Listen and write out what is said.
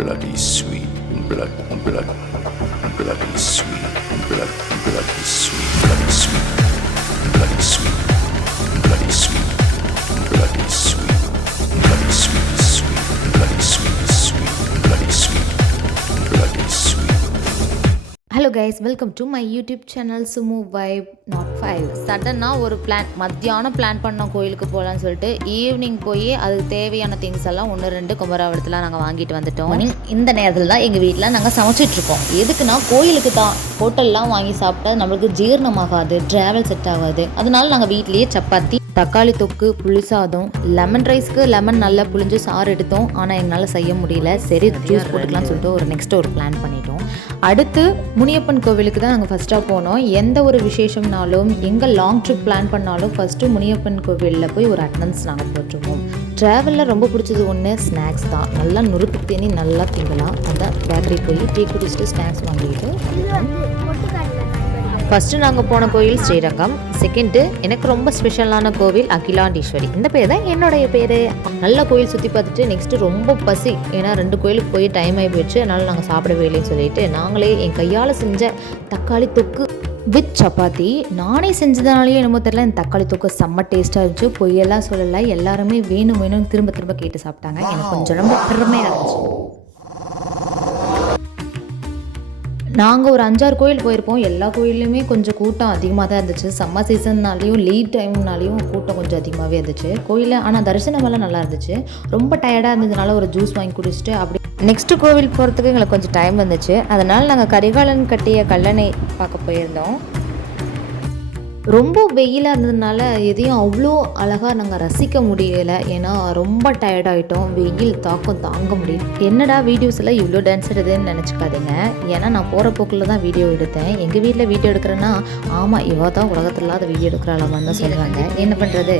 bloody sweet, bloody sweet, bloody sweet, bloody sweet, bloody sweet, bloody sweet, bloody sweet, bloody sweet, bloody sweet, sweet, bloody sweet, sweet, bloody sweet, bloody sweet. Hello guys, welcome to my YouTube channel Sumu vibe not 5. சடனாக ஒரு மத்தியானம் plan பண்ணோம் கோயிலுக்கு போகலான்னு சொல்லிட்டு. Evening போய் அதுக்கு தேவையான திங்ஸ் எல்லாம் 1-2 குமராவரத்தில் நாங்கள் வாங்கிட்டு வந்துட்டோம். இந்த நேரத்தில் தான் எங்கள் வீட்டில் நாங்கள் சமைச்சிட்ருக்கோம். எதுக்குன்னா கோயிலுக்கு தான். ஹோட்டல்லாம் வாங்கி சாப்பிட்டா நம்மளுக்கு ஜீரணமாகாது, ட்ராவல் செட் ஆகாது. அதனால நாங்கள் வீட்லேயே சப்பாத்தி, தக்காளி தொக்கு, புளிசாதம், லெமன் ரைஸ்க்கு லெமன் நல்லா புளிஞ்சு சாறு எடுத்தோம். ஆனால் என்னால் செய்ய முடியல. சரி ஜூஸ் போட்டுக்கலாம்னு சொல்லிட்டு நெக்ஸ்ட் ஒரு பிளான் பண்ணிட்டோம். அடுத்து முனியப்பன் கோவிலுக்கு தான் நாங்கள் ஃபஸ்ட்டாக போனோம். எந்த ஒரு விசேஷம்னாலும் எங்கே லாங் ட்ரிப் பிளான் பண்ணாலும் ஃபஸ்ட்டு முனியப்பன் கோவிலில் போய் ஒரு அட்டனன்ஸ் நாங்கள் போட்டிருக்கோம். ட்ராவலில் ரொம்ப பிடிச்சது ஒன்று ஸ்நாக்ஸ் தான். நல்லா நுறுக்கு தேனி நல்லா திங்கலாம். அதான் பேக்கரி போய் டீ குடிச்சிட்டு ஸ்நாக்ஸ் வாங்கிட்டு ஃபஸ்ட்டு நாங்கள் போன கோயில் ஸ்ரீரங்கம். செகண்டு எனக்கு ரொம்ப ஸ்பெஷலான கோவில் அகிலாண்டீஸ்வரி. இந்த பேர் தான் என்னுடைய பேர். நல்ல கோயில் சுற்றி பார்த்துட்டு நெக்ஸ்ட்டு ரொம்ப பசி. ஏன்னா 2 கோயிலுக்கு போய் டைம் ஆகி போயிடுச்சு. அதனால் நாங்கள் சாப்பிடவே இல்லைன்னு சொல்லிட்டு நாங்களே என் கையால் செஞ்ச தக்காளி தொக்கு வித் சப்பாத்தி. நானே செஞ்சதுனாலேயே என்னமோ தெரியல, இந்த தக்காளி தொக்கு செம்ம டேஸ்ட்டாக இருந்துச்சு. பொய்யெல்லாம் சொல்லலை. எல்லாருமே வேணும் வேணும்னு திரும்ப திரும்ப கேட்டு சாப்பிட்டாங்க. எனக்கு கொஞ்சம் ரொம்ப பெருமையாக இருந்துச்சு. நாங்கள் ஒரு 5-6 கோயில் போயிருப்போம். எல்லா கோயிலுமே கொஞ்சம் கூட்டம் அதிகமாக தான் இருந்துச்சு. சம்மர் சீசன்னாலேயும் லீட் டைம்னாலேயும் கூட்டம் கொஞ்சம் அதிகமாகவே இருந்துச்சு கோயிலில். ஆனால் தரிசனமெல்லாம் நல்லா இருந்துச்சு. ரொம்ப டயர்டாக இருந்ததுனால ஒரு ஜூஸ் வாங்கி குடிச்சிட்டு அப்படி நெக்ஸ்ட்டு கோவில் போகிறதுக்கு எங்களுக்கு கொஞ்சம் டைம் வந்துச்சு. அதனால் நாங்கள் கரிகாலன் கட்டிய கல்லணை பார்க்க போயிருந்தோம். ரொம்ப வெயிலாக இருந்ததுனால எதையும் அவ்வளோ அழகாக நாங்கள் ரசிக்க முடியலை. ஏன்னா ரொம்ப டயர்டாகிட்டோம். வெயில் தாக்கம் தாங்க முடியும். என்னடா வீடியோஸ் எல்லாம் இவ்வளோ டான்ஸ் எடுதுன்னு நினச்சிக்காதீங்க. ஏன்னா நான் போகிற போக்கில் தான் வீடியோ எடுத்தேன். எங்கள் வீட்டில் வீடியோ எடுக்கிறேன்னா ஆமாம் இவ தான் உலகத்தில் இல்லாத வீடியோ எடுக்கிற அளவான்னு தான் சொல்கிறாங்க. என்ன பண்ணுறது.